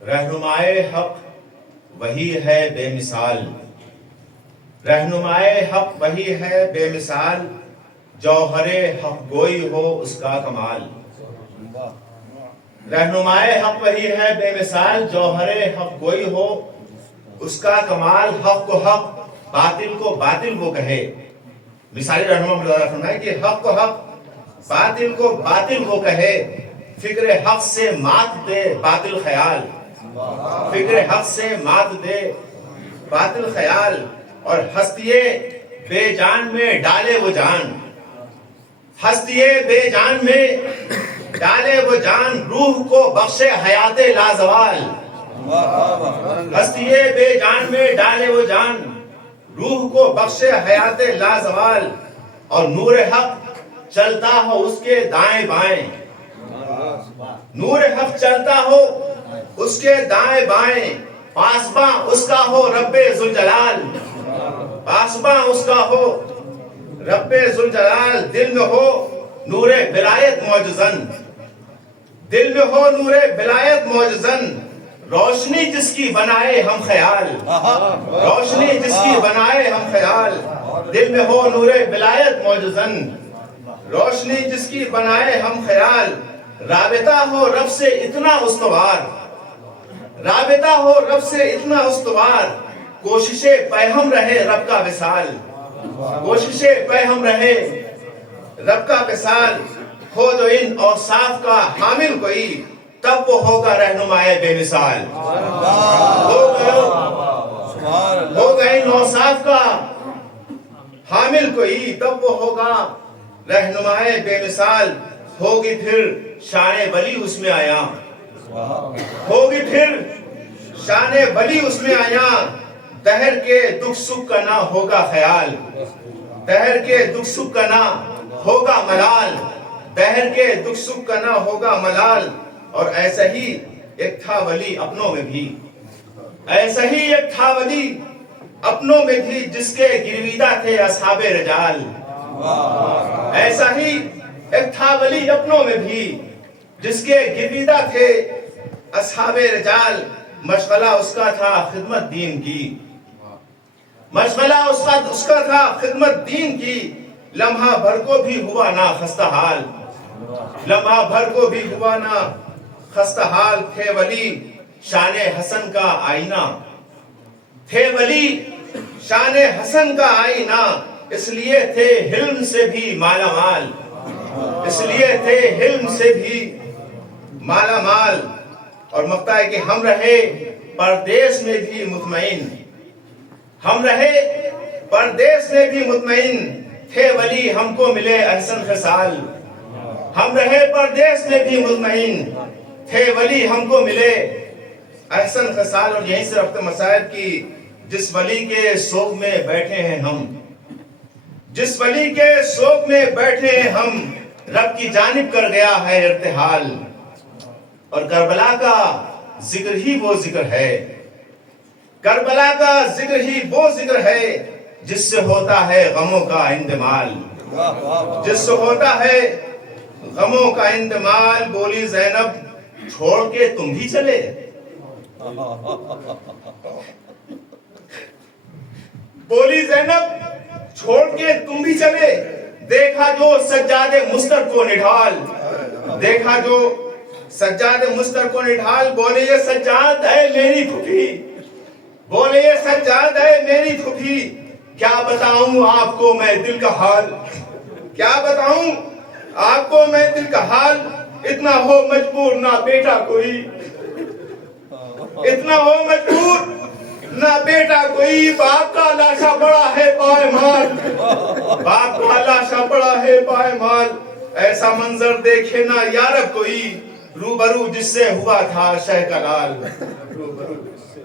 رہنمائے حق وہی ہے بے مثال، رہنمائے حق وہی ہے بے مثال، جوہر حق گوئی ہو اس کا کمال۔ رہنمائے حق وہی ہے بے مثال، جوہر حق گوئی ہو اس کا کمال۔ حق کو حق، باطل کو باطل وہ کہے۔ مثالی رہنما مطلب فرمائے کہ حق کو حق، باطل کو باطل وہ کہے۔ فکر حق سے مات دے باطل خیال، فکر حق سے مات دے باطل خیال، اور ہستی بے جان میں ڈالے وہ جان، ہستی بے جان میں ڈالے وہ جان، روح کو بخشے حیات لازوال۔ ہستی بے جان میں ڈالے وہ جان، روح کو بخشے حیات لازوال، اور نور حق چلتا ہو اس کے دائیں بائیں، نور حق چلتا ہو اس کے دائیں بائیں، پاسباں اس کا ہو رب ذوالجلال، پاسباں اس کا ہو رب ذوالجلال۔ دل میں ہو نور ولایت معجزن، دل میں ہو نور ولایت معجزن، روشنی جس کی بنائے ہم خیال، روشنی جس کی بنائے ہم خیال۔ دل میں ہو نور ولایت معجزن، روشنی جس کی بنائے ہم خیال۔ رابطہ ہو رب سے اتنا استوار، رابطہ ہو رب سے اتنا استوار، کوششیں پیہم رہے رب کا وصال، کوششیں پیہم رہے رب کا وصال۔ ہو جو ان اوصاف کا حامل کوئی، تب وہ ہوگا رہنمائے بے مثال۔ ہوگا ان اوصاف کا حامل کوئی، تب وہ ہوگا رہنمائے بے مثال۔ ہوگی پھر شان ولی اس میں آیا، ہوگی پھر شان ولی اس میں آیا، دہر کے دکھ سکھ کا نہ ہوگا خیال، دہر کے دکھ سکھ کا نہ ہوگا ملال، دہر کے دکھ سکھ کا نہ ہوگا ملال۔ اور ایسا ہی ایک تھا ولی اپنوں میں بھی، ایسا ہی ایک تھا ولی اپنوں میں بھی، جس کے گرویدہ تھے اصحاب رجال، ایسا ہی ایک تھا ولی اپنوں میں بھی، جس کے گرویدہ تھے اصحاب رجال۔ مشغلہ اس کا تھا خدمت دین کی، مشغلہ اس کا تھا خدمت دین کی، لمحہ بھر کو بھی ہوا نہ خستہ حال، لمحہ بھر کو بھی ہوا نہ خستہ حال۔ تھے ولی شان حسن کا آئینہ، تھے ولی شان حسن کا آئینہ، اس لیے تھے حلم سے بھی مالا مال، اس لیے تھے حلم سے بھی مالا مال۔ اور مقطع ہے کہ ہم رہے پردیس میں بھی مطمئن، ہم رہے پردیس میں بھی مطمئن، تھے ولی ہم کو ملے احسن خصال، ہم رہے پردیس میں بھی مطمئن، تھے ولی ہم کو ملے احسن خصال۔ اور یہیں سے رفت مسائب کی، جس ولی کے سوگ میں بیٹھے ہیں ہم، جس ولی کے سوگ میں بیٹھے ہیں ہم، رب کی جانب کر گیا ہے ارتحال۔ اور کربلا کا ذکر ہی وہ ذکر ہے، کربلا کا ذکر ہی وہ ذکر ہے، جس سے ہوتا ہے غموں کا اندمال، جس سے ہوتا ہے غموں کا اندمال۔ بولی زینب چھوڑ کے تم بھی چلے، بولی زینب چھوڑ کے تم بھی چلے، دیکھا جو سجاد مستر کو نڈھال، دیکھا جو سجاد مستر کو نڈھال۔ بولے یہ سجاد ہے میری پھوپھی، بولے یہ سجاد ہے میری پھوپھی، کیا بتاؤں آپ کو میں دل کا حال، کیا بتاؤں آپ کو میں دل کا حال۔ اتنا ہو مجبور نہ بیٹا کوئی، اتنا ہو مجبور نہ بیٹا کوئی، باپ کا لاشا پڑا ہے پائمال، باپ کا لاشا پڑا ہے پائمال۔ ایسا منظر دیکھے نہ یارب کوئی، روبرو جس سے ہوا تھا شہ کا لال، روبرو جس سے